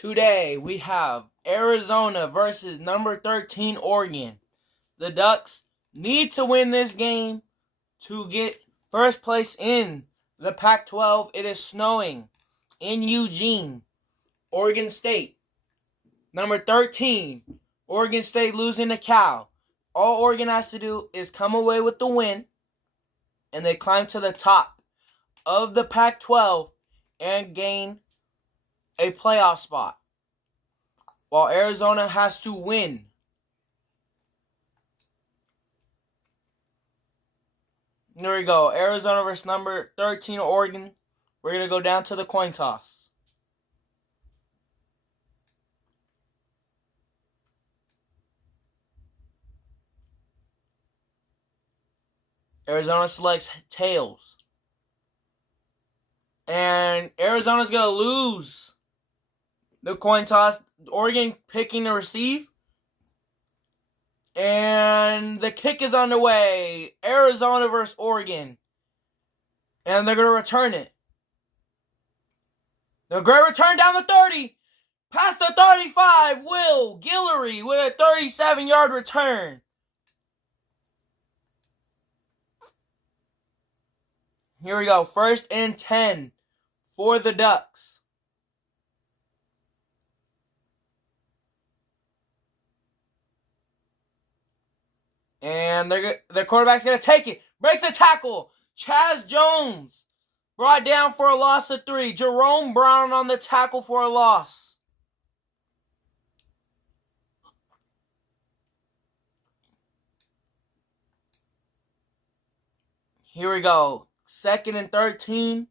Today we have Arizona versus number 13 Oregon. The Ducks need to win this game to get first place in the Pac-12. It is snowing in Eugene, Oregon State. Number 13, Oregon State losing to Cal. All Oregon has to do is come away with the win, and they climb to the top of the Pac-12 and gain a playoff spot, while Arizona has to win. There we go. Arizona versus number 13 Oregon. We're going to go down to the coin toss. Arizona selects tails. And Arizona's going to lose the coin toss. Oregon picking to receive. And the kick is underway. Arizona versus Oregon. And they're going to return it. The great return down the 30. Past the 35. Will Guillory with a 37-yard return. Here we go. 1st and 10 for the Ducks. And their quarterback's going to take it. Breaks the tackle. Chaz Jones brought down for a loss of 3. Jerome Brown on the tackle for a loss. Here we go. 2nd and 13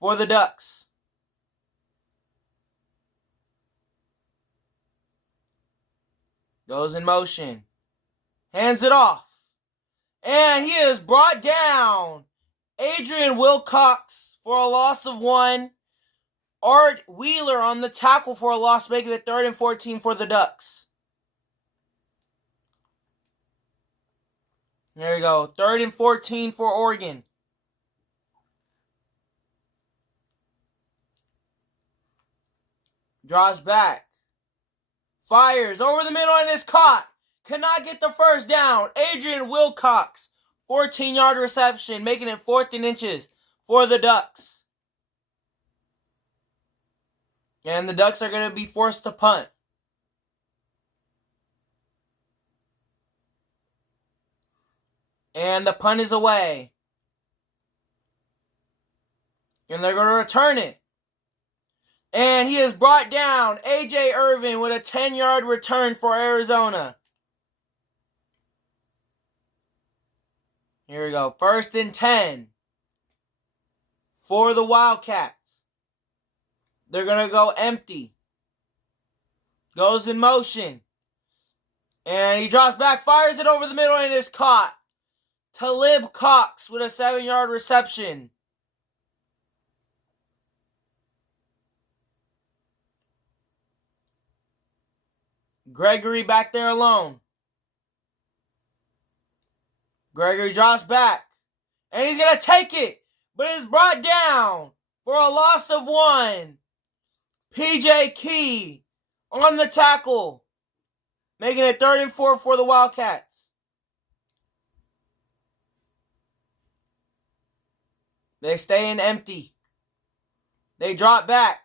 for the Ducks. Goes in motion. Hands it off. And he is brought down. Adrian Wilcox for a loss of 1. Art Wheeler on the tackle for a loss, making it 3rd and 14 for the Ducks. There you go. 3rd and 14 for Oregon. Draws back. Fires over the middle and is caught. Cannot get the first down. Adrian Wilcox, 14-yard reception, making it 4th and inches for the Ducks. And the Ducks are going to be forced to punt. And the punt is away. And they're going to return it. And he is brought down. A.J. Irvin with a 10-yard return for Arizona. Here we go. 1st and 10 for the Wildcats. They're going to go empty. Goes in motion. And he drops back, fires it over the middle, and is caught. Talib Cox with a 7-yard reception. Gregory back there alone. Gregory drops back. And he's going to take it. But it's brought down for a loss of 1. PJ Key on the tackle. Making it 3rd and 4 for the Wildcats. They stay in empty. They drop back.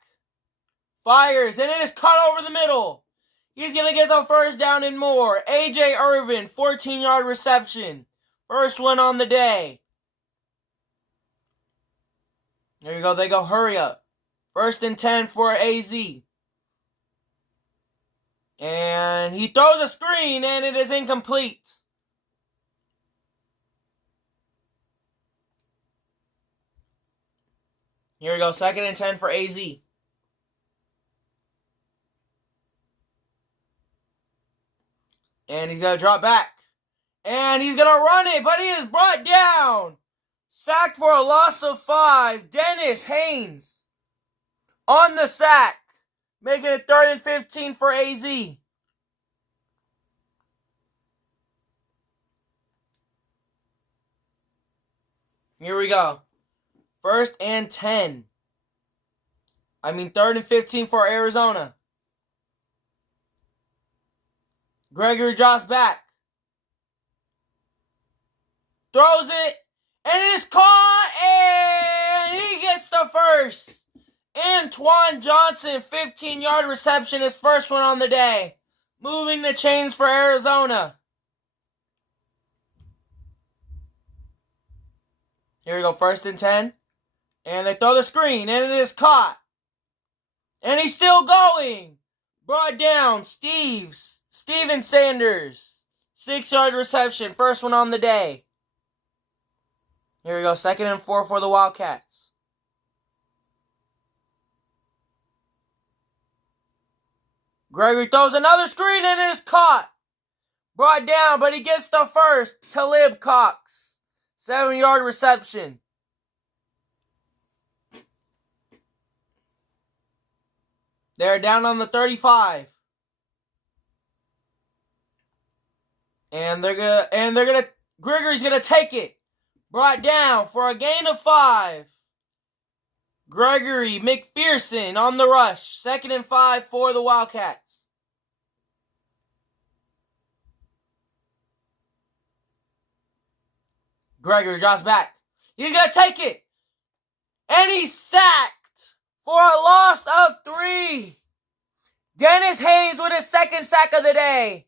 Fires. And it is cut over the middle. He's going to get the first down and more. A.J. Irvin, 14-yard reception. First one on the day. There you go. They go hurry up. 1st and 10 for AZ. And he throws a screen and it is incomplete. Here we go. 2nd and 10 for AZ. And he's going to drop back. And he's going to run it, but he is brought down. Sacked for a loss of 5. Dennis Haynes on the sack. Making it 3rd and 15 for AZ. Here we go. 1st and 10 3rd and 15 for Arizona. Gregory drops back. Throws it. And it is caught. And he gets the first. Antoine Johnson, 15-yard reception. His first one on the day. Moving the chains for Arizona. Here we go. 1st and 10. And they throw the screen. And it is caught. And he's still going. Brought down. Steven Sanders. 6-yard reception. First one on the day. Here we go. 2nd and 4 for the Wildcats. Gregory throws another screen and it is caught. Brought down, but he gets the first. Talib Cox. 7-yard reception. They're down on the 35. And Gregory's gonna take it. Brought down for a gain of 5. Gregory McPherson on the rush. 2nd and 5 for the Wildcats. Gregory drops back. He's gonna take it. And he's sacked for a loss of 3. Dennis Hayes with his 2nd sack of the day.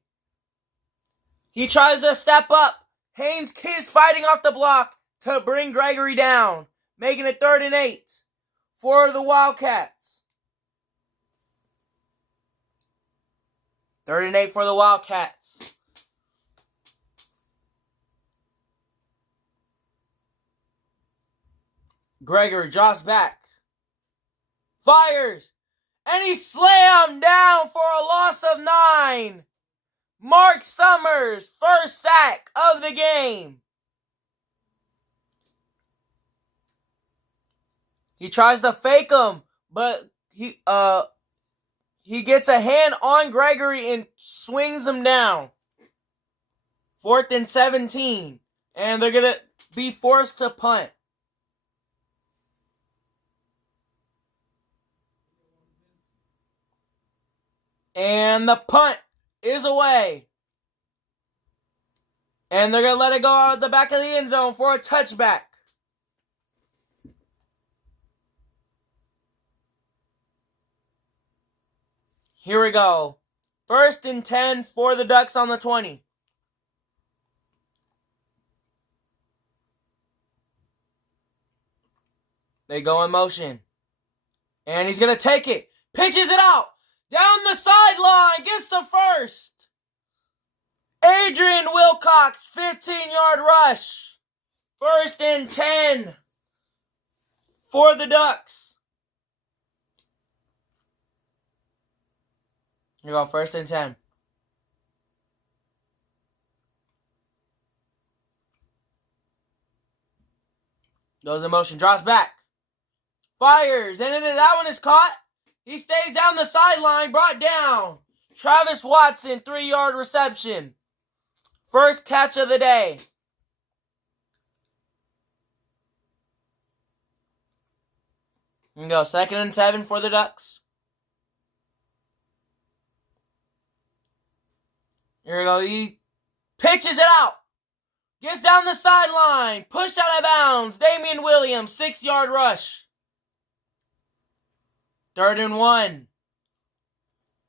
He tries to step up. Haynes keeps fighting off the block to bring Gregory down, making it 3rd and 8 for the Wildcats. 3rd and 8 for the Wildcats. Gregory drops back. Fires. And he slammed down for a loss of 9. Mark Summers, 1st sack of the game. He tries to fake him, but he gets a hand on Gregory and swings him down. 4th and 17. And they're going to be forced to punt. And the punt is away. And they're going to let it go out the back of the end zone for a touchback. Here we go. 1st and 10 for the Ducks on the 20. They go in motion. And he's going to take it. Pitches it out. Down the sideline. Gets the first. Adrian Wilcox, 15-yard rush. 1st and 10 for the Ducks. Here we go, 1st and 10. Goes in motion, drops back. Fires, and that one is caught. He stays down the sideline, brought down. Travis Watson, 3-yard reception. 1st catch of the day. Here we go, 2nd and 7 for the Ducks. Here we go, he pitches it out. Gets down the sideline. Pushed out of bounds. Damian Williams, 6-yard rush. 3rd and 1.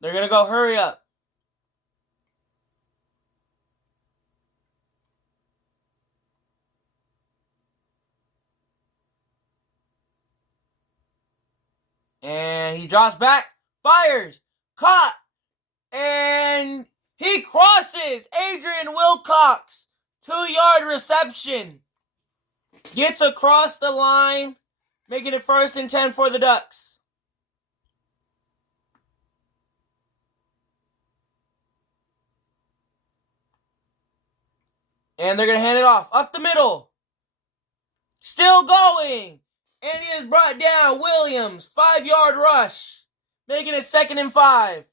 They're going to go hurry up. And he drops back. Fires. Caught. And he crosses. Adrian Wilcox. 2-yard reception. Gets across the line. Making it 1st and 10 for the Ducks. And they're going to hand it off. Up the middle. Still going. And he is brought down. Williams. 5-yard rush. Making it 2nd and 5.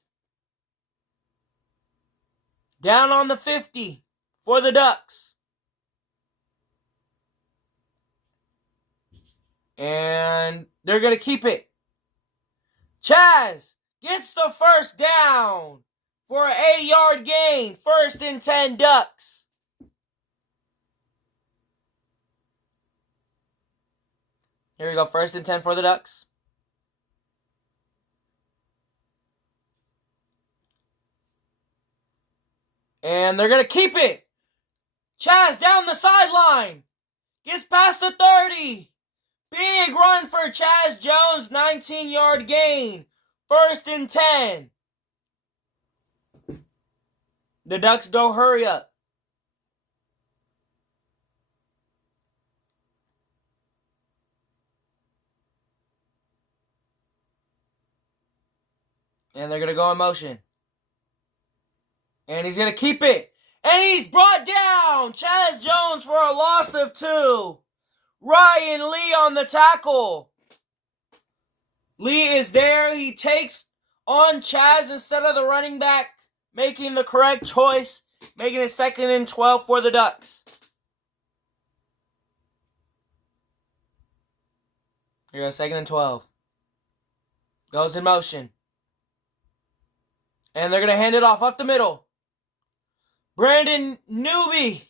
Down on the 50 for the Ducks. And they're going to keep it. Chaz gets the first down for an 8-yard gain. 1st and 10 Ducks. Here we go. 1st and 10 for the Ducks. And they're going to keep it. Chaz down the sideline. Gets past the 30. Big run for Chaz Jones. 19-yard gain. 1st and 10. The Ducks go hurry up. And they're going to go in motion. And he's going to keep it. And he's brought down. Chaz Jones for a loss of 2. Ryan Lee on the tackle. Lee is there. He takes on Chaz instead of the running back, making the correct choice, making it 2nd and 12 for the Ducks. Here goes 2nd and 12. Goes in motion. And they're going to hand it off up the middle. Brandon Newby.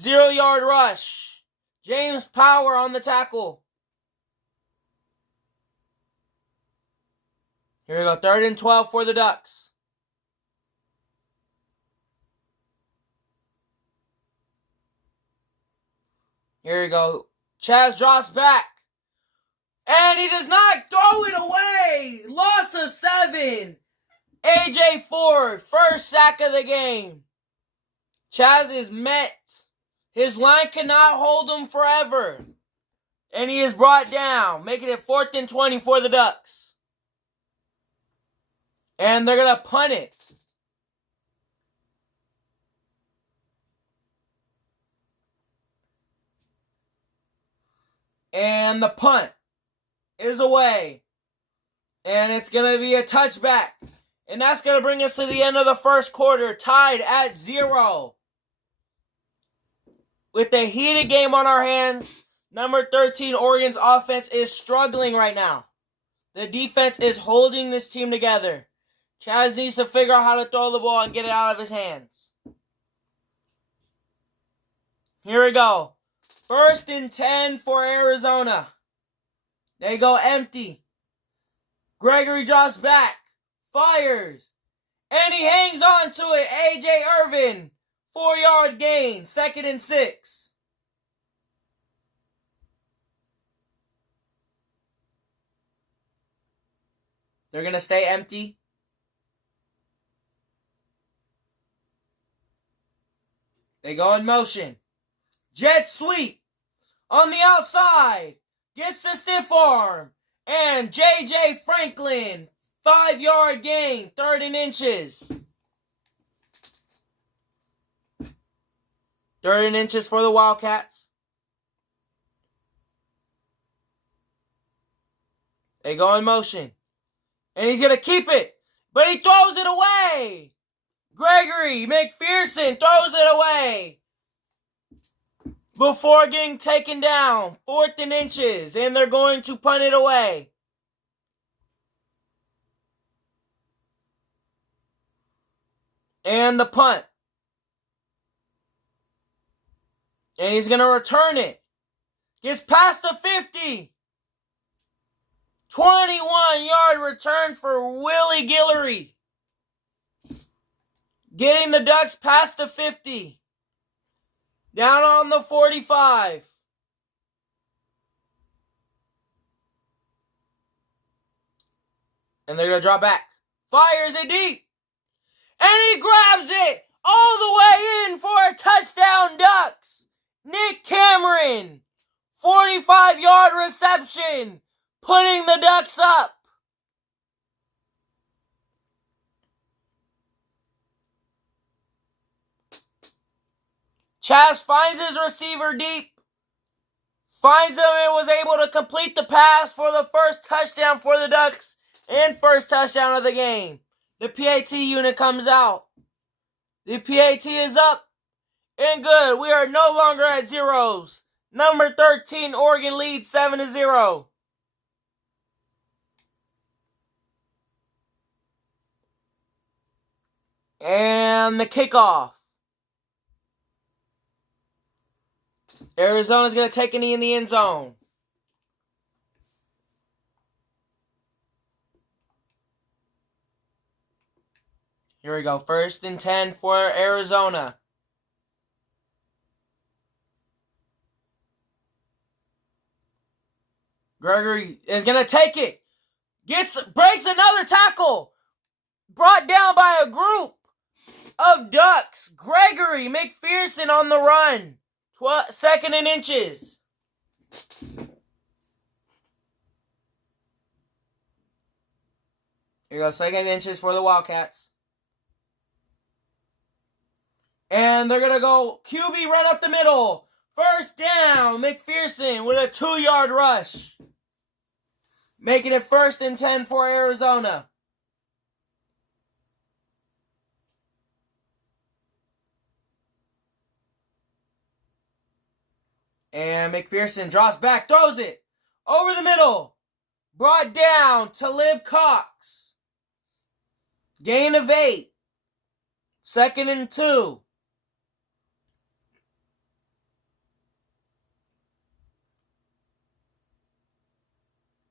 0-yard rush. James Power on the tackle. Here we go. 3rd and 12 for the Ducks. Here we go. Chaz drops back. And he does not throw it away. Loss of 7. AJ Ford. 1st sack of the game. Chaz is met. His line cannot hold him forever. And he is brought down, making it 4th and 20 for the Ducks. And they're going to punt it. And the punt is away. And it's going to be a touchback. And that's going to bring us to the end of the 1st quarter, tied at 0. With the heated game on our hands, number 13 Oregon's offense is struggling right now. The defense is holding this team together. Chaz needs to figure out how to throw the ball and get it out of his hands. Here we go. 1st and 10 for Arizona. They go empty. Gregory drops back. Fires. And he hangs on to it. A.J. Irvin. 4-yard gain. 2nd and 6. They're going to stay empty. They go in motion. Jet sweep. On the outside. Gets the stiff arm. And J.J. Franklin. 5-yard gain. 3rd and inches. 3rd and inches for the Wildcats. They go in motion. And he's going to keep it. But he throws it away. Gregory McPherson throws it away. Before getting taken down. 4th and inches. And they're going to punt it away. And the punt. And he's going to return it. Gets past the 50. 21-yard return for Willie Guillory. Getting the Ducks past the 50. Down on the 45. And they're going to drop back. Fires it deep. And he grabs it all the way in for a touchdown, Ducks. Nick Cameron. 45-yard reception. Putting the Ducks up. Chaz finds his receiver deep. Finds him and was able to complete the pass for the first touchdown for the Ducks. And first touchdown of the game. The PAT unit comes out. The PAT is up and good. We are no longer at zeros. Number 13, Oregon leads 7-0. And the kickoff. Arizona's going to take a knee in the end zone. Here we go. 1st and 10 for Arizona. Gregory is going to take it. Breaks another tackle. Brought down by a group of Ducks. Gregory McPherson on the run. 2nd and inches. Here goes 2nd and inches for the Wildcats. And they're going to go QB run up the middle. 1st down. McPherson with a 2-yard rush. Making it 1st and 10 for Arizona. And McPherson drops back, throws it over the middle. Brought down to Talib Cox. Gain of 8. 2nd and 2.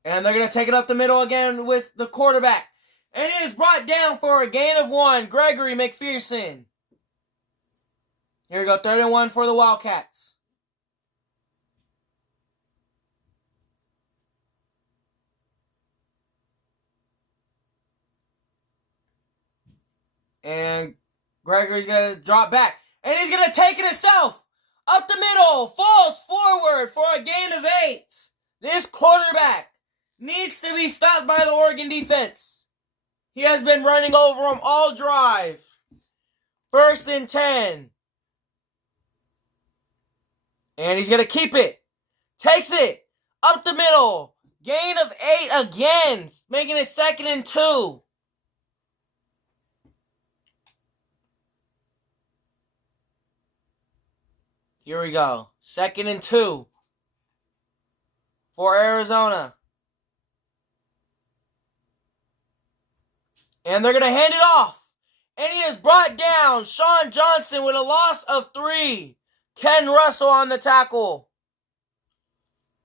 And they're going to take it up the middle again with the quarterback. And it is brought down for a gain of 1. Gregory McPherson. Here we go. 3rd and 1 for the Wildcats. And Gregory's going to drop back. And he's going to take it himself. Up the middle. Falls forward for a gain of 8. This quarterback needs to be stopped by the Oregon defense. He has been running over them all drive. 1st and 10. And he's going to keep it. Takes it. Up the middle. Gain of 8 again. Making it 2nd and 2. Here we go. 2nd and 2 for Arizona. And they're going to hand it off. And he is brought down. Sean Johnson with a loss of 3. Ken Russell on the tackle.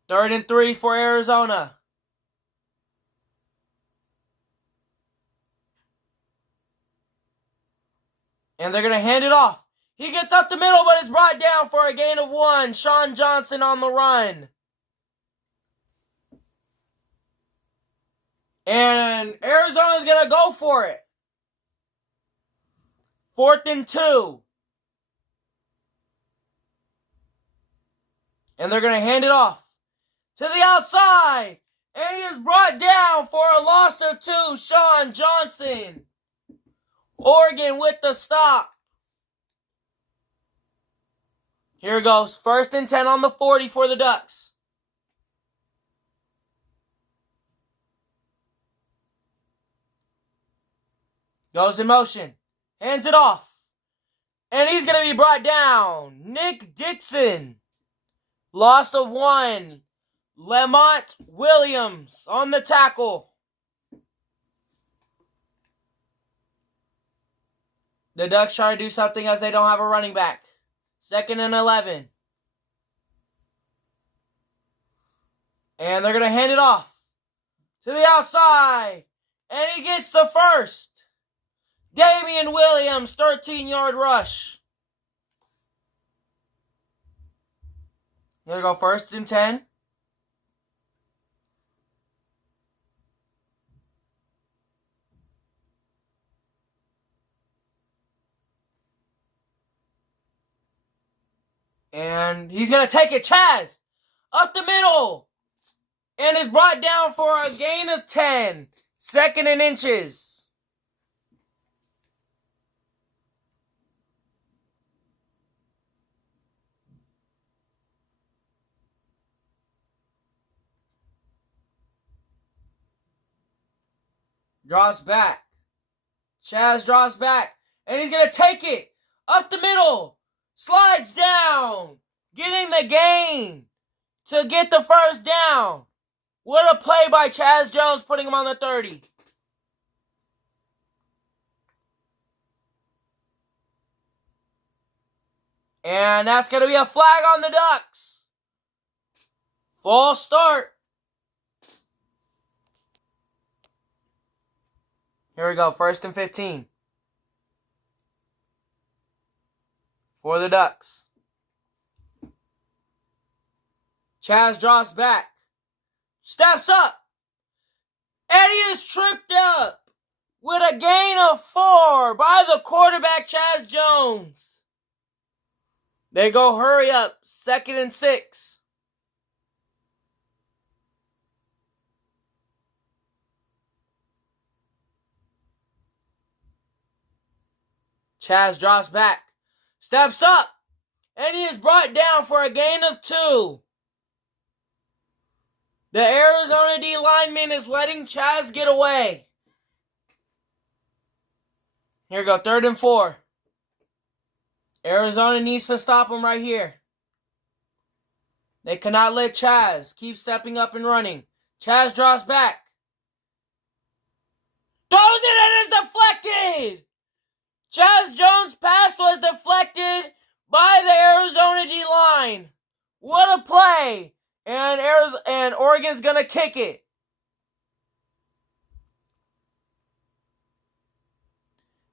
3rd and 3 for Arizona. And they're going to hand it off. He gets up the middle, but is brought down for a gain of 1. Sean Johnson on the run. And Arizona's going to go for it. 4th and 2. And they're going to hand it off to the outside. And he is brought down for a loss of 2. Sean Johnson. Oregon with the stop. Here goes. 1st and 10 on the 40 for the Ducks. Goes in motion. Hands it off. And he's going to be brought down. Nick Dixon. Loss of 1. Lamont Williams on the tackle. The Ducks try to do something as they don't have a running back. 2nd and 11. And they're going to hand it off to the outside. And he gets the first. Damian Williams, 13-yard rush. Here we go, 1st and 10. And he's going to take it. Chaz up the middle. And is brought down for a gain of 10. 2nd and inches. Drops back. Chaz drops back. And he's going to take it. Up the middle. Slides down. Getting the gain to get the 1st down. What a play by Chaz Jones, putting him on the 30. And that's going to be a flag on the Ducks. False start. Here we go. 1st and 15. For the Ducks. Chaz drops back. Steps up. And he is tripped up with a gain of 4 by the quarterback, Chaz Jones. They go hurry up. 2nd and 6. Chaz drops back. Steps up. And he is brought down for a gain of 2. The Arizona D lineman is letting Chaz get away. Here we go. 3rd and 4. Arizona needs to stop him right here. They cannot let Chaz keep stepping up and running. Chaz drops back. Throws it and is deflected! Chaz Jones' pass was deflected by the Arizona D-line. What a play! And Oregon's going to kick it.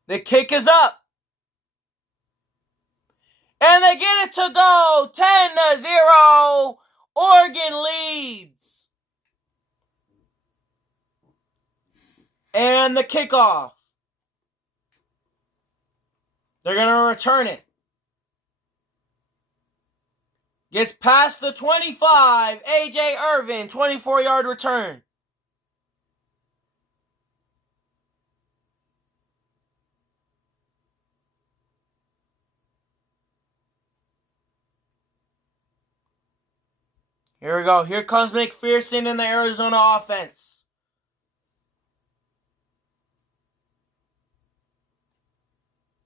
The kick is up. And they get it to go. 10-0. Oregon leads. And the kickoff. They're going to return it. Gets past the 25. A.J. Irvin, 24-yard return. Here we go. Here comes McPherson in the Arizona offense.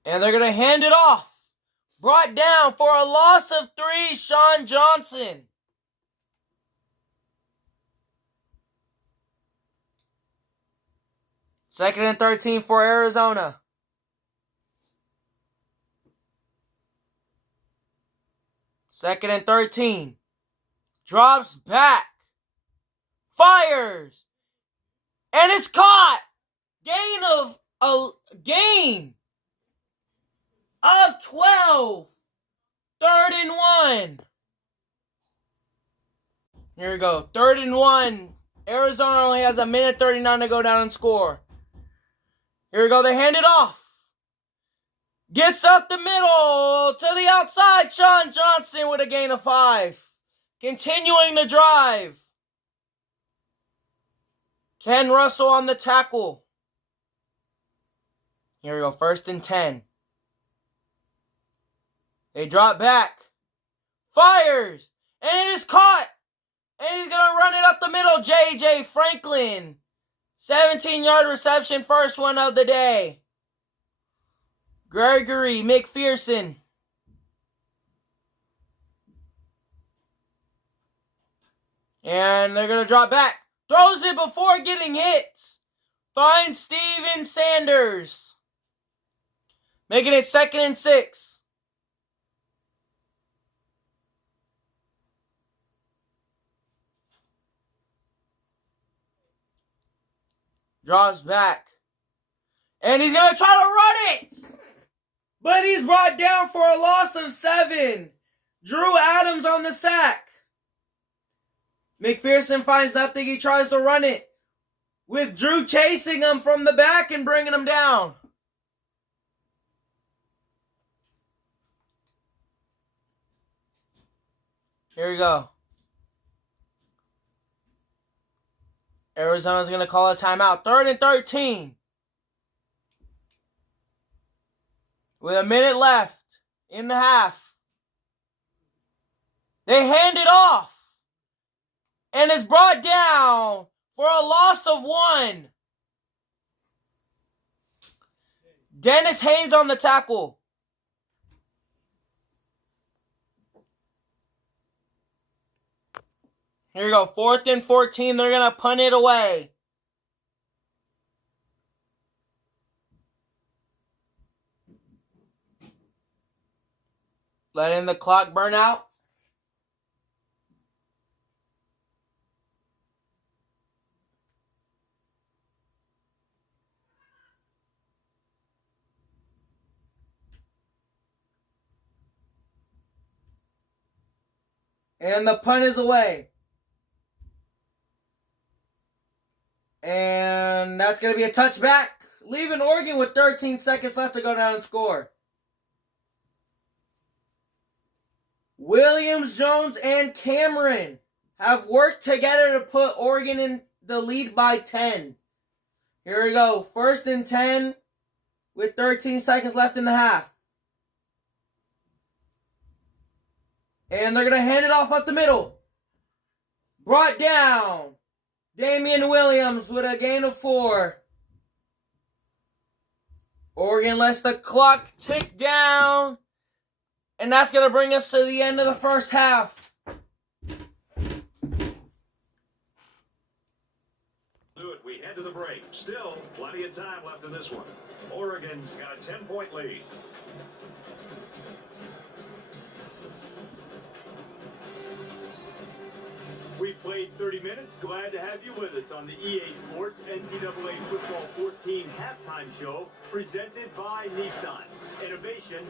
And they're going to hand it off. Brought down for a loss of 3, Sean Johnson. Second and 13 for Arizona. Second and 13. Drops back. Fires. And it's caught. Gain of 12. 3rd and 1. Here we go. 3rd and 1. Arizona only has 1:39 to go down and score. Here we go. They hand it off. Gets up the middle to the outside. Sean Johnson with a gain of 5. Continuing the drive. Ken Russell on the tackle. Here we go. 1st and 10. They drop back. Fires. And it is caught. And he's going to run it up the middle. J.J. Franklin. 17-yard reception. First one of the day. Gregory McPherson. And they're going to drop back. Throws it before getting hit. Finds Steven Sanders. Making it 2nd and 6. Drops back. And he's going to try to run it. But he's brought down for a loss of 7. Drew Adams on the sack. McPherson finds nothing. He tries to run it. With Drew chasing him from the back and bringing him down. Here we go. Arizona's going to call a timeout. 3rd and 13. With a minute left in the half. They hand it off. And it's brought down for a loss of 1. Dennis Haynes on the tackle. Here we go. 4th and 14. They're going to punt it away. letting the clock burn out. And the punt is away. And that's going to be a touchback, leaving Oregon with 13 seconds left to go down and score. Williams, Jones, and Cameron have worked together to put Oregon in the lead by 10. Here we go. 1st and 10 with 13 seconds left in the half. And they're going to hand it off up the middle. Brought down. Damian Williams with a gain of 4. Oregon lets the clock tick down. And that's going to bring us to the end of the first half. We head to the break. Still, plenty of time left in this one. Oregon's got a 10-point lead. We played 30 minutes. Glad to have you with us on the EA Sports NCAA Football 14 halftime show presented by Nissan. Innovation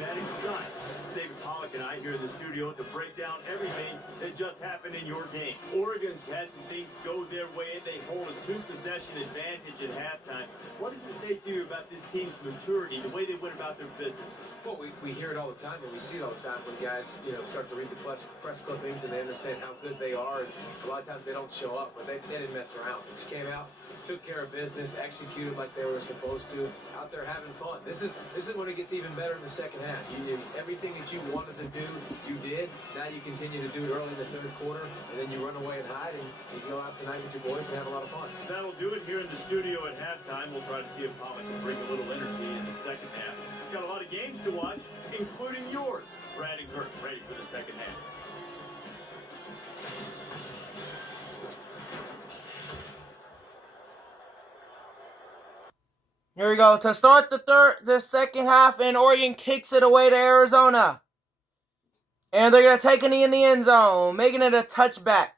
that excites. David Pollock and I here in the studio to break down everything that just happened in your game. Oregon's had some things go their way. They hold a 2-possession advantage at halftime. What does it say to you about this team's maturity, the way they went about their business? Well, we hear it all the time, and we see it all the time when guys, start to read the press clippings and they understand how good they are. And a lot of times they don't show up, but they didn't mess around. They just came out, took care of business, executed like they were supposed to, out there having fun. This is when it gets even better in the second half. Everything that you wanted to do, you did. Now you continue to do it early in the third quarter, and then you run away and hide, and you go out tonight with your boys and have a lot of fun. That'll do it here in the studio at halftime. We'll try to see if Pollock can bring a little energy in the second half. Got a lot of games to watch, including yours. Brad and Kurt ready for the second half. Here we go. To start the second half, and Oregon kicks it away to Arizona. And they're going to take it in the end zone, making it a touchback.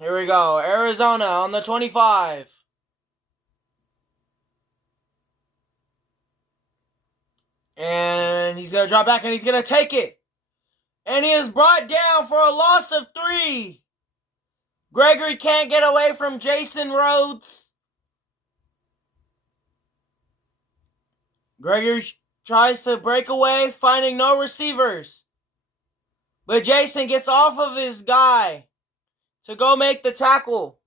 Here we go. Arizona on the 25. And he's going to drop back and he's going to take it. And he is brought down for a loss of 3. Gregory can't get away from Jason Rhodes. Gregory tries to break away, finding no receivers. But Jason gets off of his guy to go make the tackle.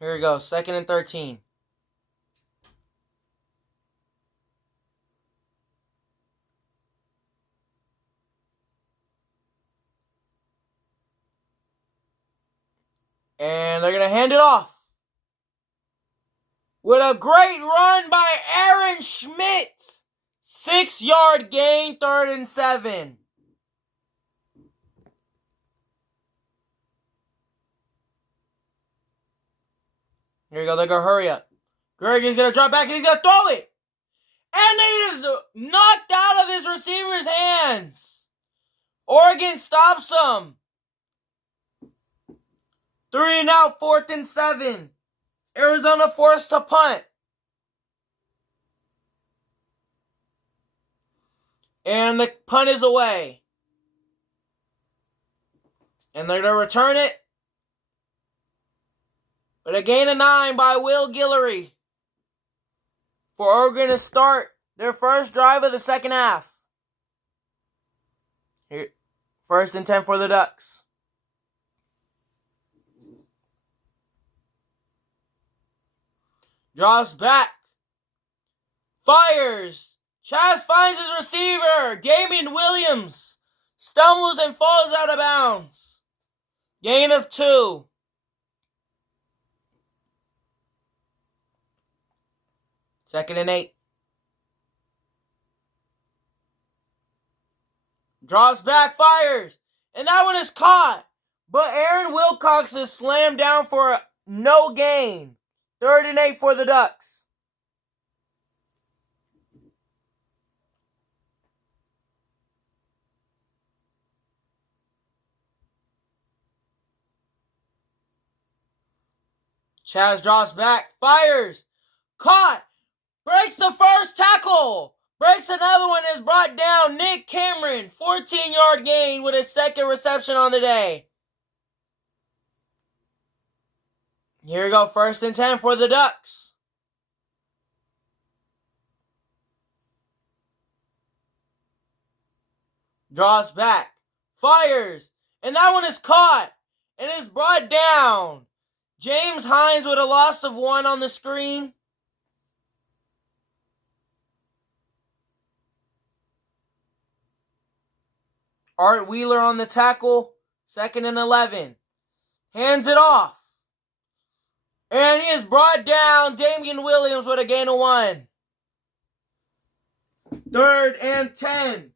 Here we go, 2nd and 13. And they're going to hand it off. With a great run by Aaron Schmidt. 6-yard gain, 3rd and 7. Here we go, they're going to hurry up. Gregory's going to drop back and he's going to throw it. And it is knocked out of his receiver's hands. Oregon stops him. 3 and out, 4th and 7. Arizona forced to punt. And the punt is away. And they're going to return it. With a gain of 9 by Will Guillory. For Oregon to start their first drive of the second half. Here, 1st and 10 for the Ducks. Drops back. Fires. Chaz finds his receiver. Damian Williams stumbles and falls out of bounds. Gain of 2. Second and 8. Drops back, fires. And that one is caught. But Aaron Wilcox is slammed down for no gain. 3rd and 8 for the Ducks. Chaz drops back, fires, caught, breaks the first tackle, breaks another one, is brought down. Nick Cameron, 14-yard gain with his 2nd reception on the day. Here we go, 1st and 10 for the Ducks. Drops back, fires, and that one is caught, and is brought down. James Hines with a loss of 1 on the screen. Art Wheeler on the tackle. 2nd and 11. Hands it off. And he is brought down. Damian Williams with a gain of 1. 3rd and 10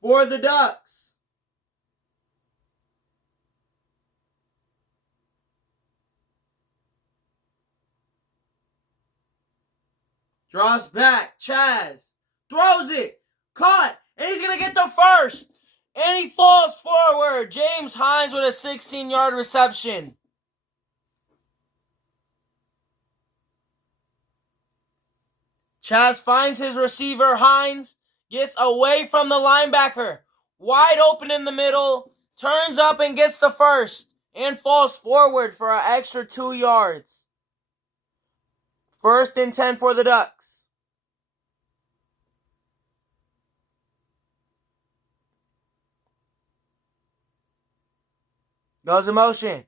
for the Ducks. Drops back, Chaz, throws it, caught, and he's going to get the first. And he falls forward. James Hines with a 16-yard reception. Chaz finds his receiver, Hines, gets away from the linebacker, wide open in the middle, turns up and gets the first, and falls forward for an extra 2 yards. 1st and 10 for the Ducks. Goes in motion.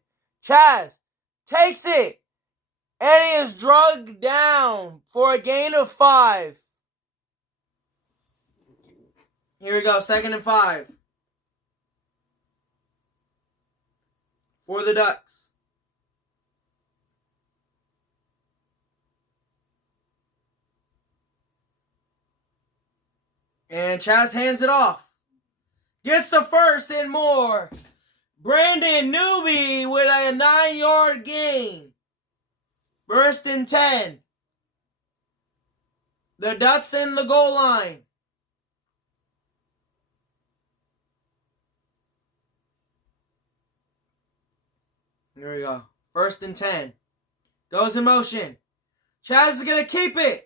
Chaz takes it. And he is drugged down for a gain of 5. Here we go. 2nd and 5. For the Ducks. And Chaz hands it off. Gets the first and more. Brandon Newby with a 9-yard gain. 1st and 10. The Ducks in the goal line. There we go. 1st and 10. Goes in motion. Chaz is going to keep it.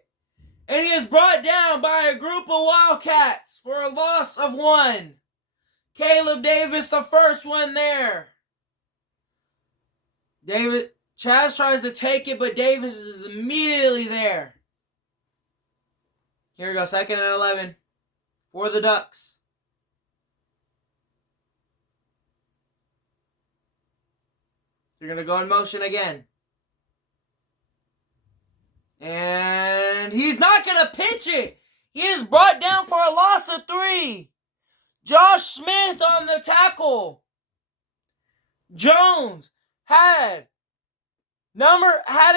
And he is brought down by a group of Wildcats for a loss of 1. Caleb Davis, the first one there. Chaz tries to take it, but Davis is immediately there. Here we go, 2nd and 11 for the Ducks. They're going to go in motion again. And he's not going to pitch it. He is brought down for a loss of 3. Josh Smith on the tackle. Jones had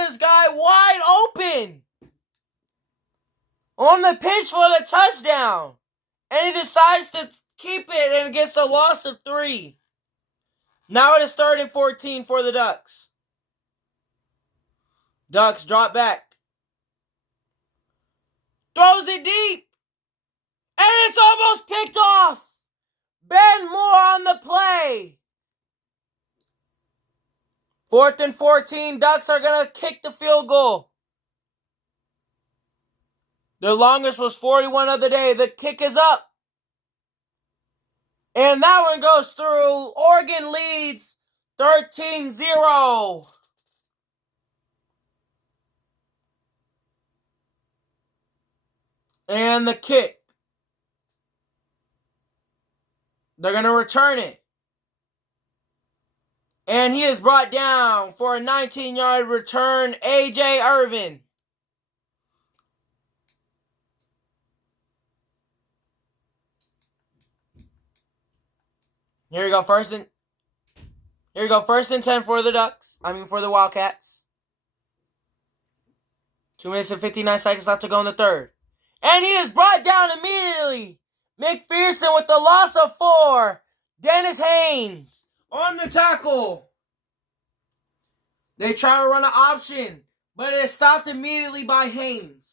his guy wide open on the pitch for the touchdown. And he decides to keep it and gets a loss of 3. Now it is 3rd and 14 for the Ducks. Ducks drop back. Throws it deep. And it's almost picked off. Ben Moore on the play. 4th and 14. Ducks are going to kick the field goal. Their longest was 41 of the day. The kick is up. And that one goes through. Oregon leads 13-0. And the kick. They're going to return it. And he is brought down for a 19-yard return. A.J. Irvin. Here we go, 1st and 10 for the Ducks. For the Wildcats. 2 minutes and 59 seconds left to go in the 3rd. And he is brought down immediately. McPherson with the loss of 4. Dennis Haynes on the tackle. They try to run an option, but it is stopped immediately by Haynes.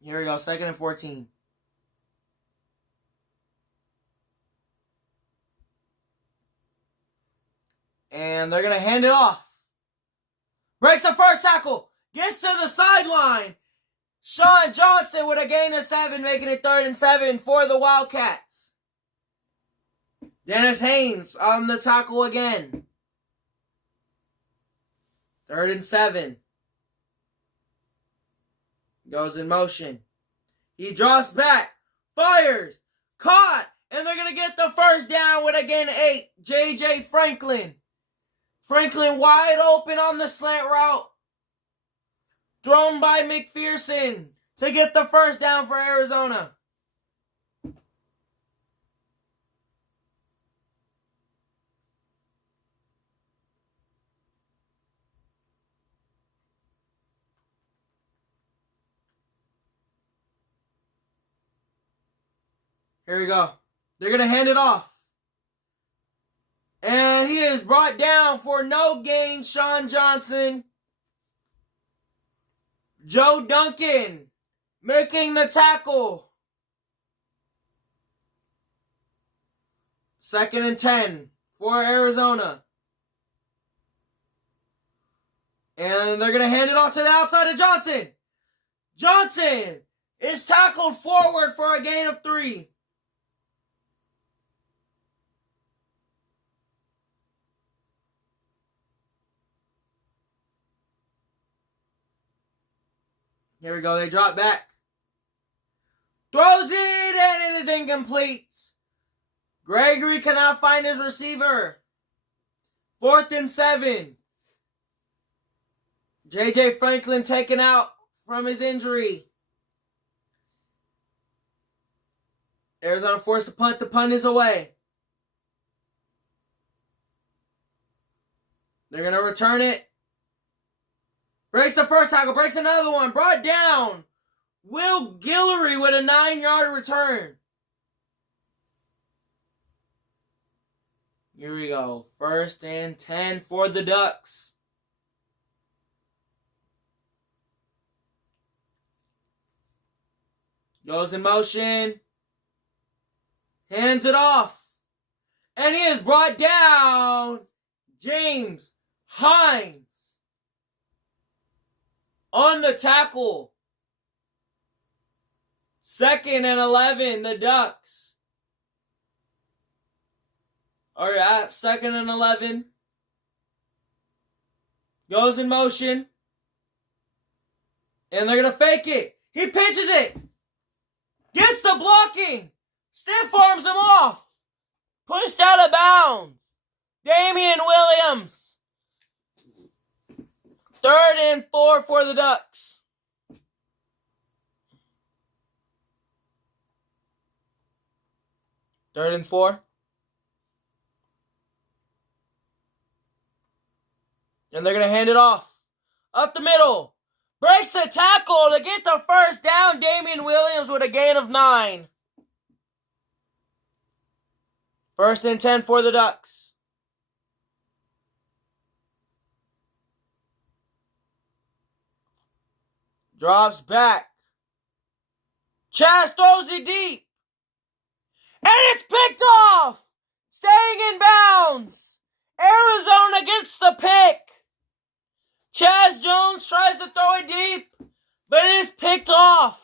Here we go, 2nd and 14. And they're going to hand it off. Breaks the first tackle. Gets to the sideline. Sean Johnson with a gain of 7, making it 3rd and 7 for the Wildcats. Dennis Haynes on the tackle again. 3rd and 7. Goes in motion. He drops back. Fires. Caught. And they're going to get the first down with a gain of 8. J.J. Franklin. Franklin wide open on the slant route. Thrown by McPherson to get the first down for Arizona. Here we go. They're going to hand it off. And he is brought down for no gain. Sean Johnson. Joe Duncan making the tackle. 2nd and 10 for Arizona. And they're going to hand it off to the outside of Johnson. Johnson is tackled forward for a gain of 3. Here we go. They drop back. Throws it, and it is incomplete. Gregory cannot find his receiver. 4th and 7. J.J. Franklin taken out from his injury. Arizona forced to punt. The punt is away. They're going to return it. Breaks the first tackle. Breaks another one. Brought down. Will Guillory with a 9-yard return. Here we go. 1st and 10 for the Ducks. Goes in motion. Hands it off. And he is brought down. James Hines on the tackle. 2nd and 11, the Ducks. All right, 2nd and 11. Goes in motion. And they're going to fake it. He pitches it. Gets the blocking. Stiff arms him off. Pushed out of bounds. Damian Williams. 3rd and 4 for the Ducks. Third and 4. And they're going to hand it off. Up the middle. Breaks the tackle to get the first down. Damian Williams with a gain of 9. 1st and 10 for the Ducks. Drops back. Chaz throws it deep. And it's picked off. Staying in bounds. Arizona gets the pick. Chaz Jones tries to throw it deep, but it is picked off.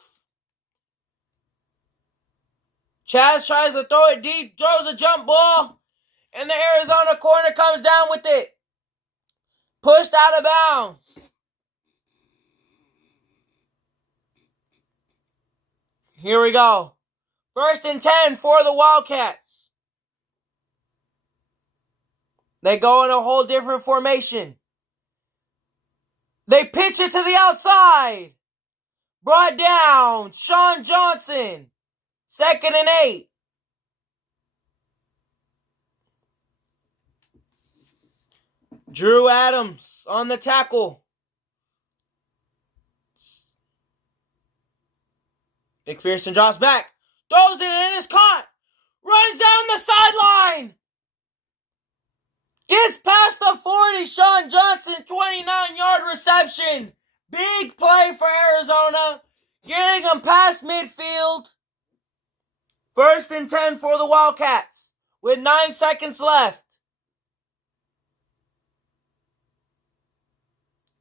Chaz tries to throw it deep, throws a jump ball, and the Arizona corner comes down with it. Pushed out of bounds. Here we go. 1st and 10 for the Wildcats. They go in a whole different formation. They pitch it to the outside. Brought down. Sean Johnson. 2nd and 8. Drew Adams on the tackle. McPherson drops back. Throws it and it's caught. runs down the sideline. Gets past the 40. Sean Johnson, 29-yard reception. Big play for Arizona. Getting them past midfield. 1st and 10 for the Wildcats with 9 seconds left.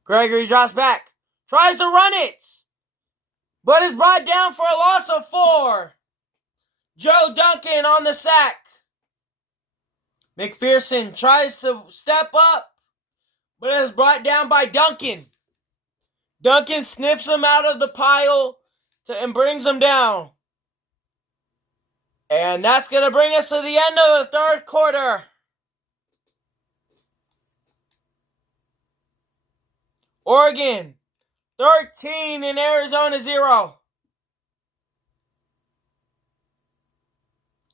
Gregory drops back. Tries to run it. But is brought down for a loss of 4. Joe Duncan on the sack. McPherson tries to step up, but is brought down by Duncan. Duncan sniffs him out of the pile and brings him down. And that's going to bring us to the end of the 3rd quarter. Oregon, 13 and Arizona 0.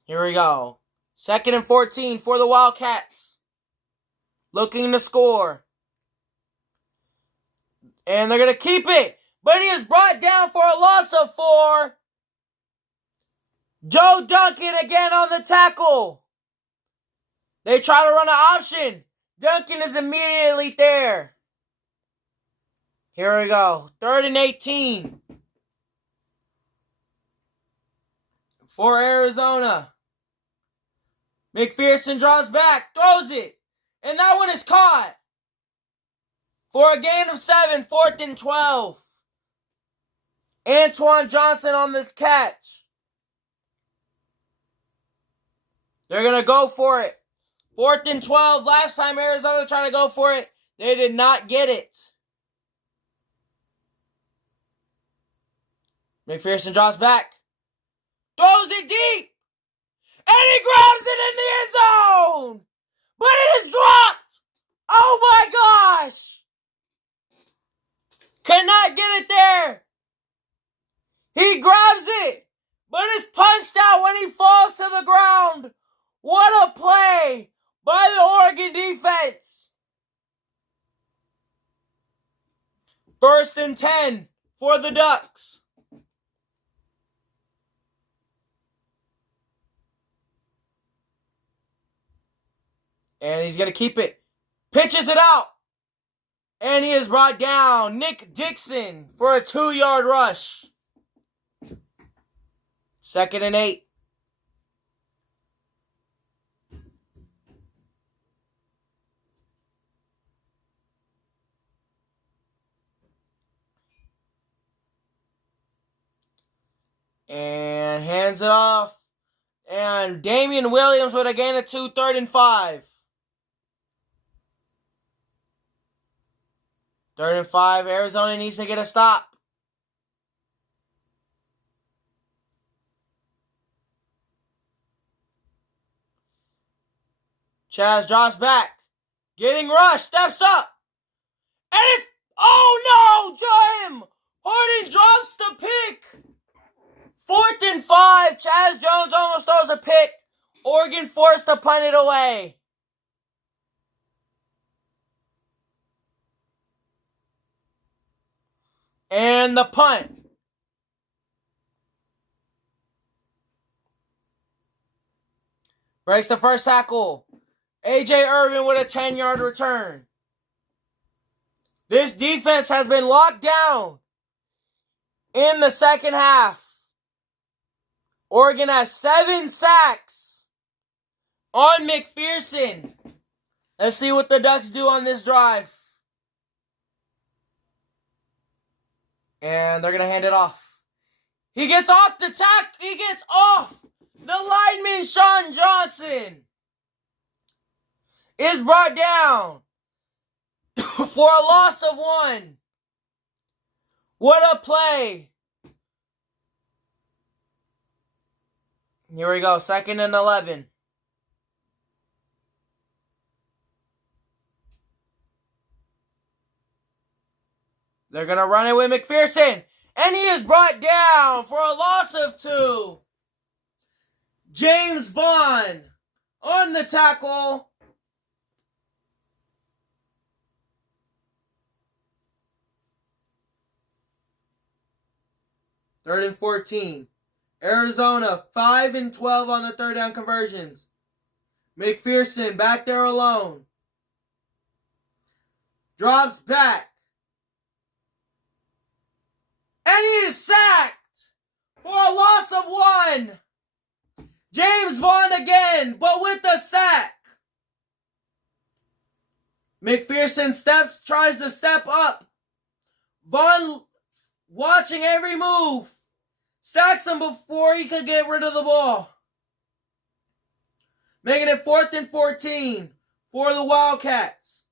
Here we go. 2nd and 14 for the Wildcats. Looking to score. And they're going to keep it. But he is brought down for a loss of 4. Joe Duncan again on the tackle. They try to run an option. Duncan is immediately there. Here we go. 3rd and 18. For Arizona. McPherson draws back, throws it, and that one is caught. For a gain of 7, 4th and 12. Antoine Johnson on the catch. They're going to go for it. 4th and 12. Last time Arizona tried to go for it, they did not get it. McPherson drops back. Throws it deep. And he grabs it in the end zone. But it is dropped. Oh my gosh. Cannot get it there. He grabs it. But it's punched out when he falls to the ground. What a play by the Oregon defense. 1st and 10 for the Ducks. And he's going to keep it. Pitches it out. And he is brought down. Nick Dixon for a 2-yard rush. 2nd and 8. And hands it off. And Damian Williams with a gain of 2, 3rd and 5. 3rd and 5. Arizona needs to get a stop. Chaz drops back. Getting rushed. Steps up. And it's... Oh no! Jim! Harden drops the pick. 4th and 5. Chaz Jones almost throws a pick. Oregon forced to punt it away. And the punt. Breaks the first tackle. A.J. Irvin with a 10-yard return. This defense has been locked down in the second half. Oregon has 7 sacks on McPherson. Let's see what the Ducks do on this drive. And they're going to hand it off. He gets off the tack. He gets off. The lineman, Sean Johnson, is brought down for a loss of 1. What a play. Here we go. 2nd and 11. They're going to run it with McPherson. And he is brought down for a loss of 2. James Vaughn on the tackle. Third and 14. Arizona 5 and 12 on the third down conversions. McPherson back there alone. Drops back. And he is sacked for a loss of 1. James Vaughn again, but with the sack. McPherson tries to step up. Vaughn watching every move. Sacks him before he could get rid of the ball. Making it 4th and 14 for the Wildcats.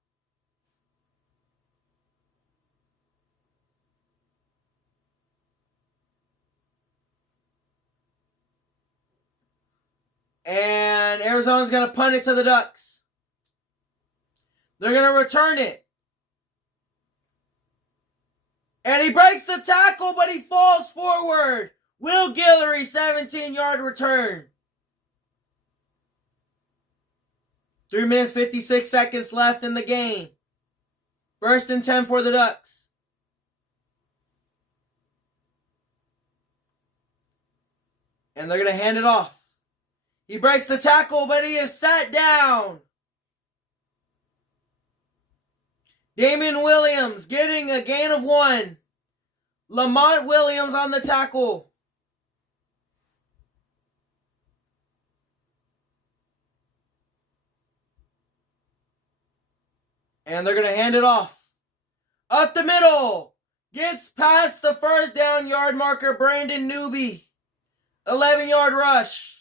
And Arizona's going to punt it to the Ducks. They're going to return it. And he breaks the tackle, but he falls forward. Will Guillory, 17-yard return. 3 minutes, 56 seconds left in the game. 1st and 10 for the Ducks. And they're going to hand it off. He breaks the tackle, but he is sat down. Damian Williams getting a gain of 1. Lamont Williams on the tackle. And they're going to hand it off. Up the middle. Gets past the first down yard marker, Brandon Newby. 11-yard rush.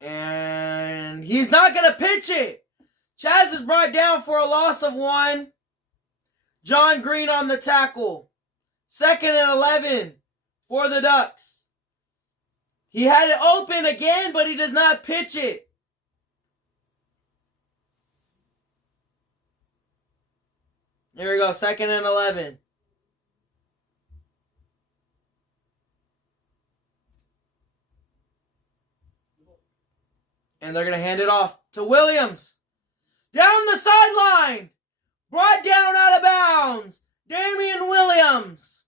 And he's not going to pitch it. Chaz is brought down for a loss of 1. John Green on the tackle. 2nd and 11 for the Ducks. He had it open again, but he does not pitch it. Here we go, 2nd and 11. And they're going to hand it off to Williams. Down the sideline. Brought down out of bounds. Damian Williams.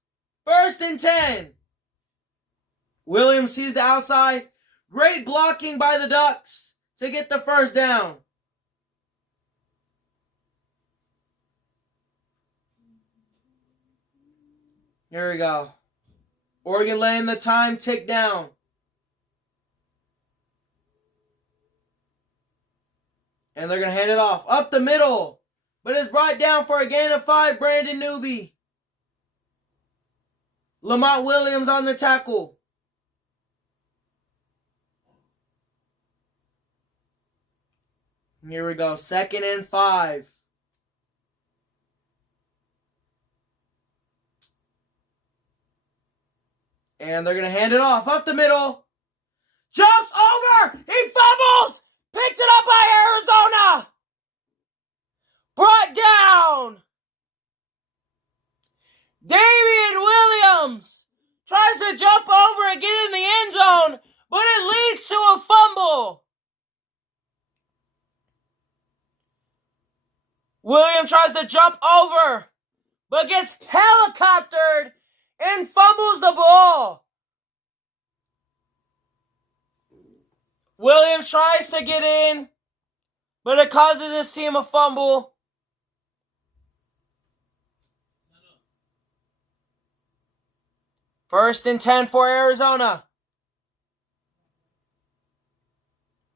1st and 10. Williams sees the outside. Great blocking by the Ducks to get the first down. Here we go. Oregon letting the time tick down. And they're going to hand it off. Up the middle. But it's brought down for a gain of 5. Brandon Newby. Lamont Williams on the tackle. Here we go. 2nd and 5. And they're going to hand it off. Up the middle. Jumps over. He fumbles. Picked it up by Arizona. Brought down. Damian Williams tries to jump over and get in the end zone, but it leads to a fumble. Williams tries to jump over, but gets helicoptered and fumbles the ball. Williams tries to get in, but it causes his team a fumble. First and 10 for Arizona.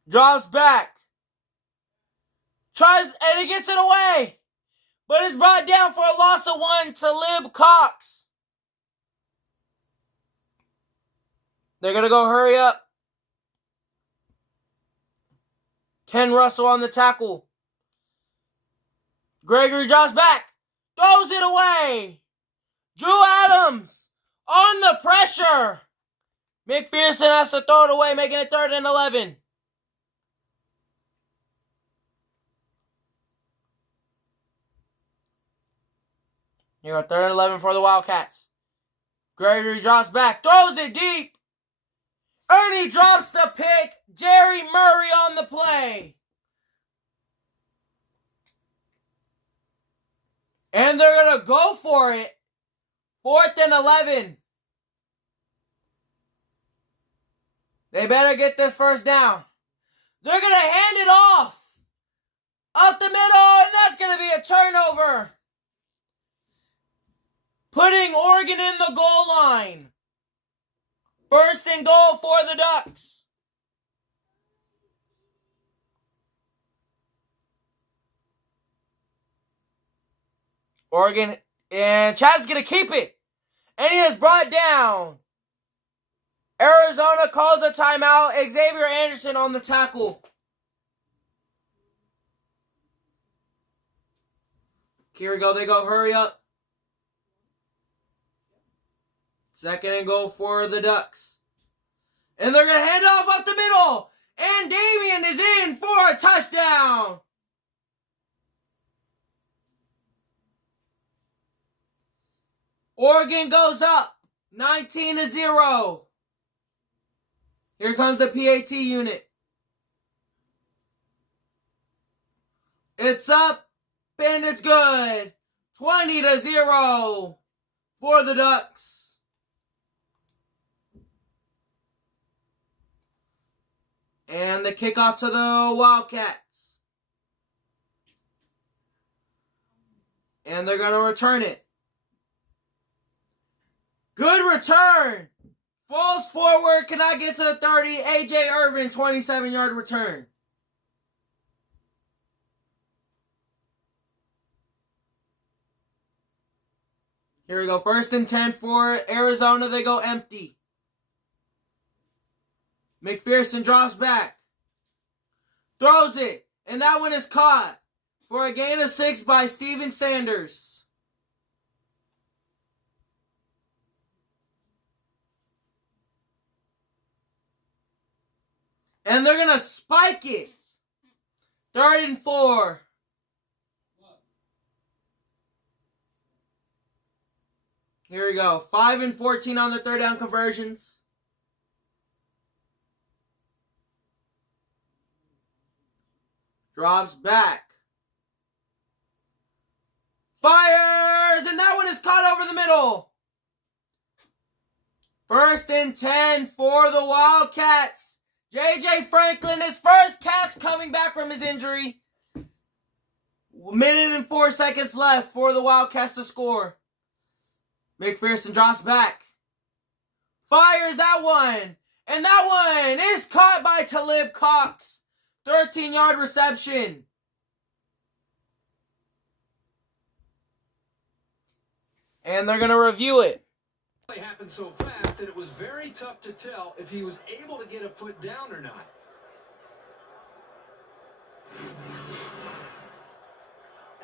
Drops back. Tries, and he gets it away. But it's brought down for a loss of 1 to Lib Cox. They're going to go hurry up. Ken Russell on the tackle. Gregory drops back. Throws it away. Drew Adams on the pressure. McPherson has to throw it away, making it 3rd and 11. Here are 3rd and 11 for the Wildcats. Gregory drops back, throws it deep. And he drops the pick. Jerry Murray on the play. And they're going to go for it. 4th and 11. They better get this first down. They're going to hand it off. Up the middle, and that's going to be a turnover. Putting Oregon in the goal line. 1st and goal for the Ducks. Oregon, and Chad's going to keep it. And he is brought down. Arizona calls a timeout. Xavier Anderson on the tackle. Here we go. They go, hurry up. 2nd and goal for the Ducks. And they're going to hand off up the middle. And Damian is in for a touchdown. Oregon goes up 19-0. Here comes the PAT unit. It's up and it's good. 20-0 for the Ducks. And the kickoff to the Wildcats. And they're going to return it. Good return. Falls forward. Cannot get to the 30. A.J. Irvin, 27-yard return. Here we go. 1st and 10 for Arizona. They go empty. McPherson drops back. Throws it. And that one is caught for a gain of 6 by Steven Sanders. And they're going to spike it. 3rd and 4. Here we go. 5 and 14 on the 3rd down conversions. Drops back. Fires! And that one is caught over the middle. 1st and 10 for the Wildcats. J.J. Franklin, his first catch coming back from his injury. 1minute and 4 seconds left for the Wildcats to score. McPherson drops back. Fires that one. And that one is caught by Talib Cox. 13-yard reception. And they're going to review it. It happened so fast that it was very tough to tell if he was able to get a foot down or not.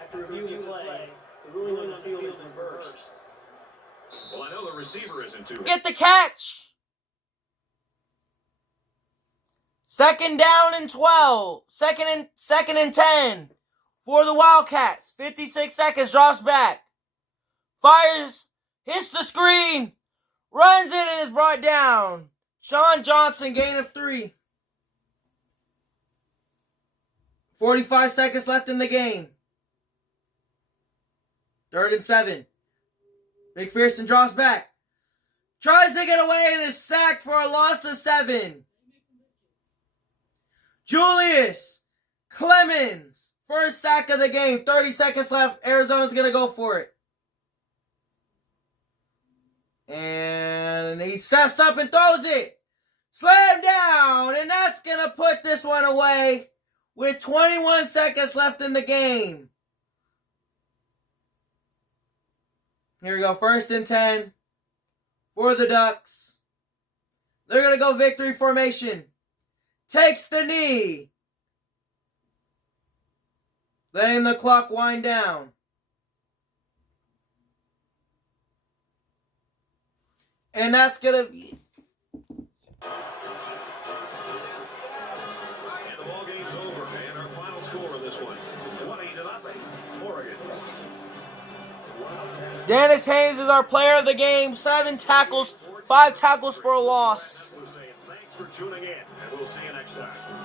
After reviewing the play, the ruling on the field is reversed. Well, I know the receiver isn't too. Get the catch. 2nd down and 12. Second and 10 for the Wildcats. 56 seconds, drops back. Fires, hits the screen, runs it and is brought down. Sean Johnson, gain of 3. 45 seconds left in the game. 3rd and 7. McPherson drops back. Tries to get away and is sacked for a loss of 7. Julius Clemens, first sack of the game. 30 seconds left. Arizona's going to go for it. And he steps up and throws it. Slam down. And that's going to put this one away with 21 seconds left in the game. Here we go. 1st and 10 for the Ducks. They're going to go victory formation. Takes the knee. Letting the clock wind down. And that's going to be... And the ball game's over. And our final score of this one, 20-0, Oregon. Dennis Hayes is our player of the game. 7 tackles, 5 tackles for a loss. We're saying thanks for tuning in, and we'll see you next time.